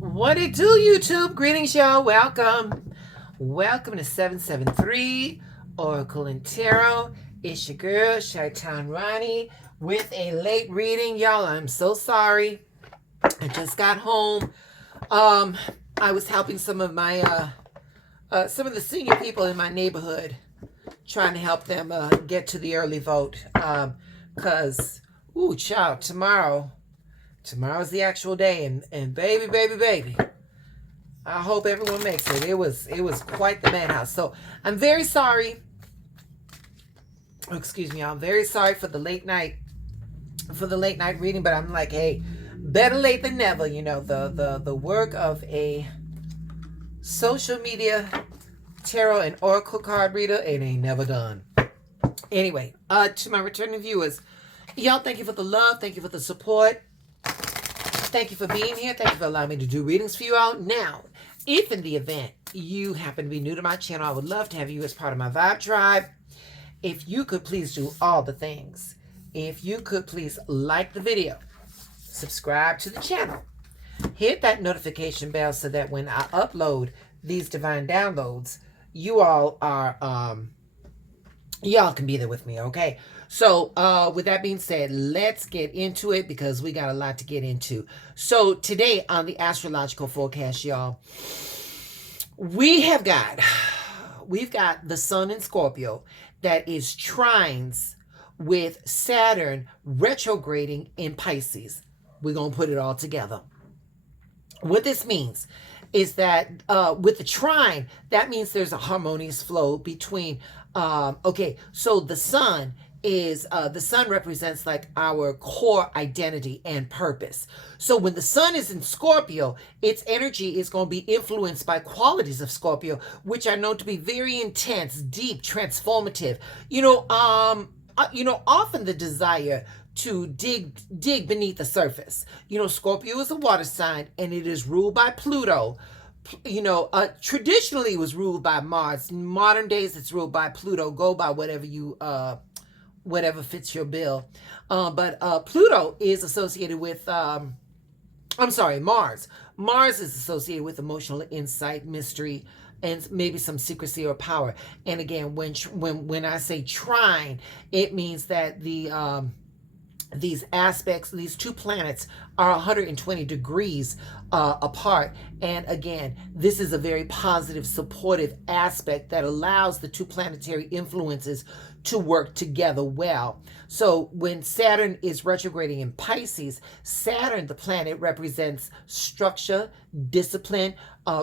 What it do, YouTube? Greetings, y'all. Welcome. Welcome to 773 Oracle and Tarot. It's your girl, Shaitan Rani, with a late reading. Y'all, I'm so sorry. I just got home. I was helping some of my some of the senior people in my neighborhood, trying to help them get to the early vote. Cause child, tomorrow's the actual day, and baby, I hope everyone makes it. It was quite the madhouse. So I'm very sorry. Oh, excuse me, I'm very sorry for the late night reading, but I'm like, hey, better late than never. You know, the work of a social media tarot and oracle card reader, it ain't never done. Anyway, to my returning viewers, y'all, thank you for the love, thank you for the support. Thank you for being here. Thank you for allowing me to do readings for you all. Now, if in the event you happen to be new to my channel, I would love to have you as part of my Vibe Tribe. If you could please do all the things. If you could please like the video, subscribe to the channel, hit that notification bell so that when I upload these divine downloads, you all are, y'all can be there with me, okay? So with that being said, let's get into it because we got a lot to get into. So today on the astrological forecast, y'all, we've got the sun in Scorpio that is trines with Saturn retrograding in Pisces. We're going to put it all together. What this means is that with the trine, that means there's a harmonious flow between, so the sun represents like our core identity and purpose. So when the sun is in Scorpio, its energy is going to be influenced by qualities of Scorpio, which are known to be very intense, deep, transformative. Often the desire to dig beneath the surface. Scorpio is a water sign and it is ruled by Pluto. Traditionally it was ruled by Mars. In modern days it's ruled by Pluto. Go by whatever fits your bill. But Pluto is associated with Mars. Mars is associated with emotional insight, mystery, and maybe some secrecy or power. And again, when I say trine, it means that these aspects, these two planets are 120 degrees apart. And again, this is a very positive, supportive aspect that allows the two planetary influences to work together well. So when Saturn is retrograding in Pisces, Saturn, the planet, represents structure, discipline,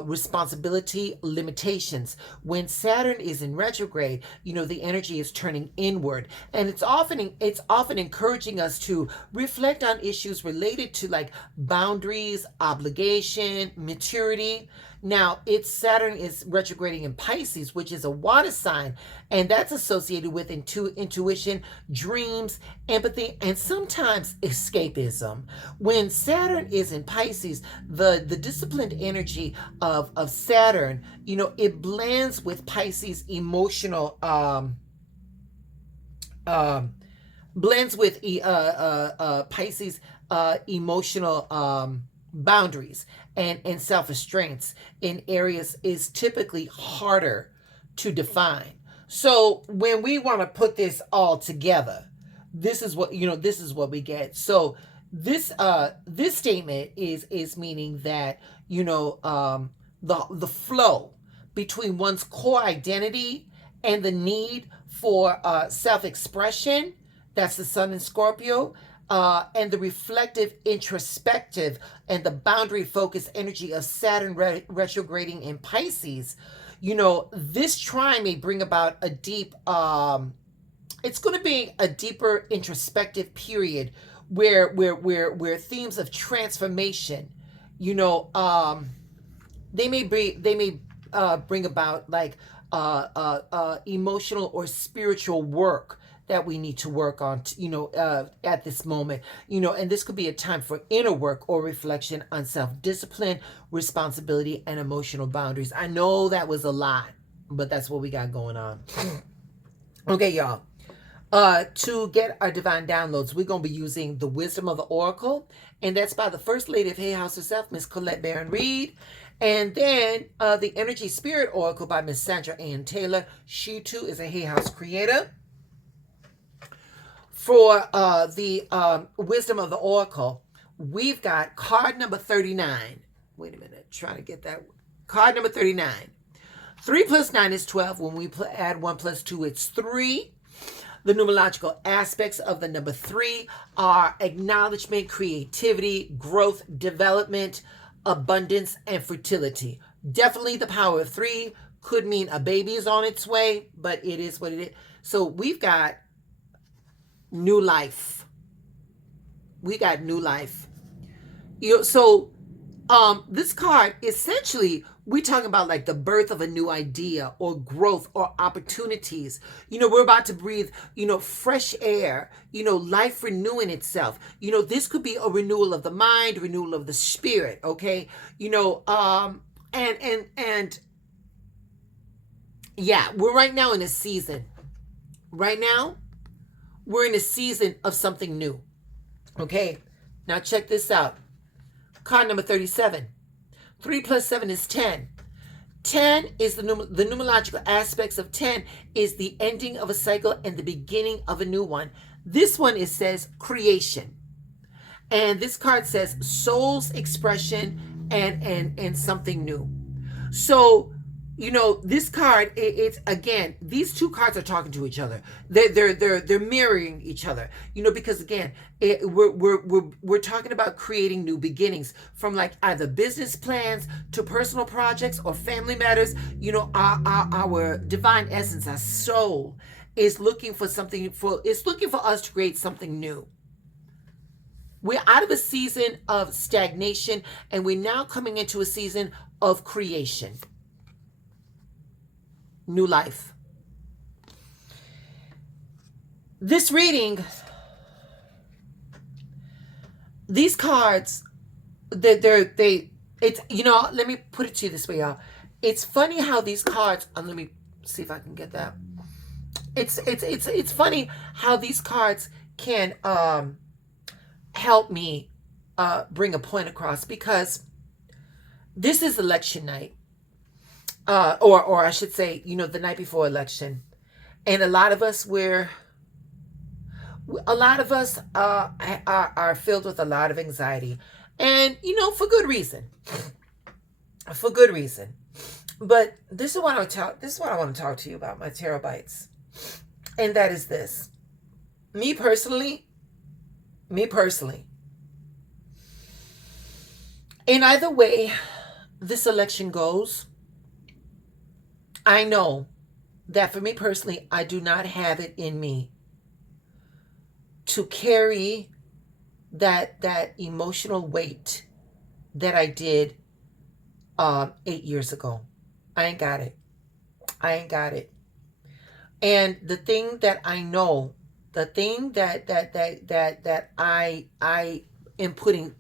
responsibility, limitations. When Saturn is in retrograde, the energy is turning inward, and it's often encouraging us to reflect on issues related to like boundaries, obligation, maturity. Now, Saturn is retrograding in Pisces, which is a water sign, and that's associated with intuition, dreams, empathy, and sometimes escapism. When Saturn is in Pisces, the disciplined energy of Saturn, it blends with Pisces emotional Pisces emotional boundaries and self-restraints in areas is typically harder to define. So when we want to put this all together, this is what we get. So this statement is meaning that the flow between one's core identity and the need for self-expression, that's the sun in Scorpio, and the reflective, introspective, and the boundary-focused energy of Saturn retrograding in Pisces. This trine may bring about a deep, it's going to be a deeper introspective period where themes of transformation, they may bring about like emotional or spiritual work that we need to work on, at this moment, and this could be a time for inner work or reflection on self-discipline, responsibility, and emotional boundaries. I know that was a lot, but that's what we got going on. Okay, y'all. To get our divine downloads, we're going to be using the Wisdom of the Oracle, and that's by the First Lady of Hay House herself, Miss Colette Baron Reed. And then the Energy Spirit Oracle by Miss Sandra Ann Taylor. She too is a Hay House creator. For the Wisdom of the Oracle, we've got card number 39. Wait a minute, trying to get that. Card number 39. 3 plus 9 is 12. When we add 1 plus 2, it's 3. The numerological aspects of the number 3 are acknowledgement, creativity, growth, development, abundance, and fertility. Definitely the power of 3 could mean a baby is on its way, but it is what it is. So we've got new life. We got new life. So this card, essentially, we're talking about like the birth of a new idea or growth or opportunities. We're about to breathe, fresh air, life renewing itself. This could be a renewal of the mind, renewal of the spirit, okay? And yeah, we're right now in a season. Right now, we're in a season of something new, okay? Now check this out. Card number 37. 3 plus 7 is 10. 10 is the numerological aspects of 10 is the ending of a cycle and the beginning of a new one. This one, it says creation. And this card says soul's expression and something new. So, this card, it's again, these two cards are talking to each other. They're mirroring each other. Because again, we're talking about creating new beginnings, from like either business plans to personal projects or family matters. Our divine essence, our soul, is looking for something. It's looking for us to create something new. We're out of a season of stagnation, and we're now coming into a season of creation. New life. This reading, these cards, let me put it to you this way, y'all. It's funny how these cards, let me see if I can get that. It's funny how these cards can help me bring a point across, because this is election night. Or I should say, the night before election. And a lot of us are filled with a lot of anxiety. And, for good reason. For good reason. But this is what I want to talk to you about, my tarot bites. And that is this. Me personally, in either way this election goes, I know that for me personally, I do not have it in me to carry that emotional weight that I did 8 years ago. I ain't got it. And the thing that I know, the thing that I am putting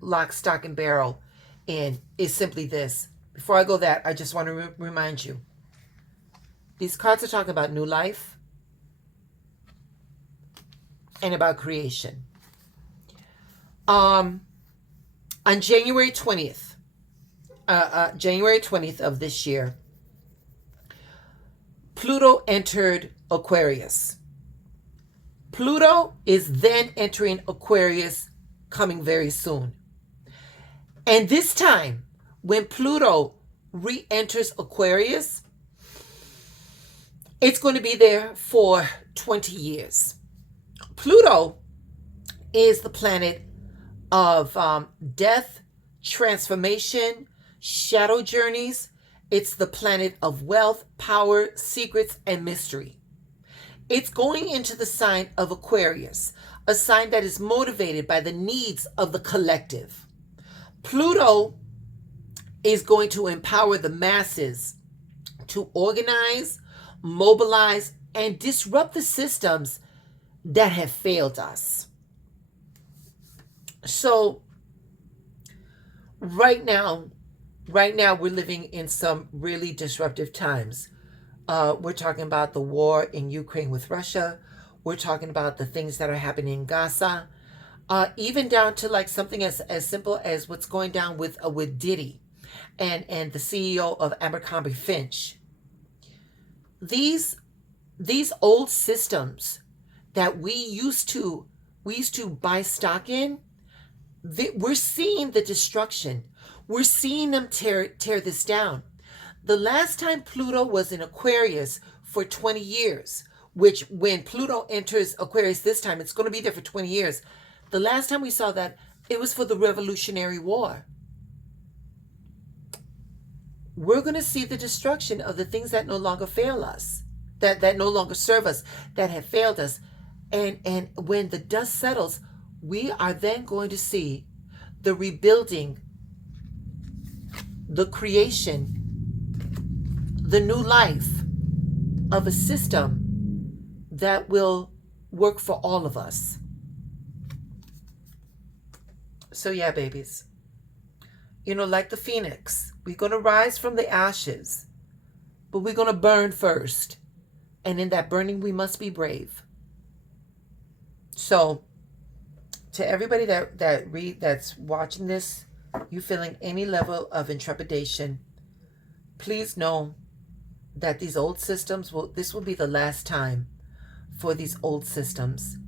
lock, stock, and barrel in is simply this. Before I go that, I just want to remind you. These cards are talking about new life and about creation. On January 20th, of this year, Pluto entered Aquarius. Pluto is then entering Aquarius coming very soon. And this time, when Pluto re-enters Aquarius, it's going to be there for 20 years. Pluto is the planet of death, transformation, shadow journeys. It's the planet of wealth, power, secrets, and mystery. It's going into the sign of Aquarius, a sign that is motivated by the needs of the collective. Pluto is going to empower the masses to organize, mobilize, and disrupt the systems that have failed us. So right now we're living in some really disruptive times. We're talking about the war in Ukraine with Russia. We're talking about the things that are happening in Gaza, even down to like something as simple as what's going down with Diddy and the CEO of Abercrombie Finch. These old systems that we used to buy stock in, we're seeing the destruction. We're seeing them tear this down. The last time Pluto was in Aquarius for 20 years, which when Pluto enters Aquarius this time, it's going to be there for 20 years. The last time we saw that, it was for the Revolutionary War. We're going to see the destruction of the things that no longer fail us, that no longer serve us, that have failed us. And when the dust settles, we are then going to see the rebuilding, the creation, the new life of a system that will work for all of us. So yeah, babies, like the phoenix, we're going to rise from the ashes, but we're going to burn first. And in that burning, we must be brave. So to everybody that's watching this, you feeling any level of intrepidation, please know that these old systems this will be the last time for these old systems.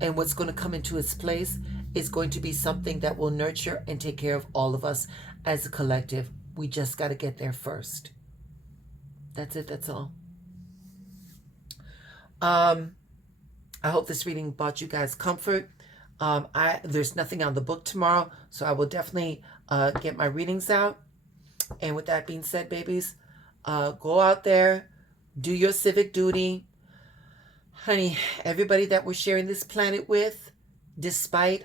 And what's going to come into its place is going to be something that will nurture and take care of all of us as a collective. We just got to get there first. That's it. That's all. I hope this reading brought you guys comfort. There's nothing on the book tomorrow, so I will definitely get my readings out. And with that being said, babies, go out there, do your civic duty. Honey, everybody that we're sharing this planet with, despite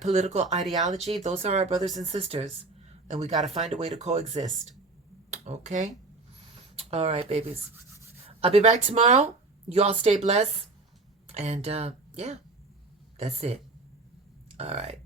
political ideology, those are our brothers and sisters, and we got to find a way to coexist. Okay? All right, babies. I'll be back tomorrow. You all stay blessed. And yeah, that's it. All right.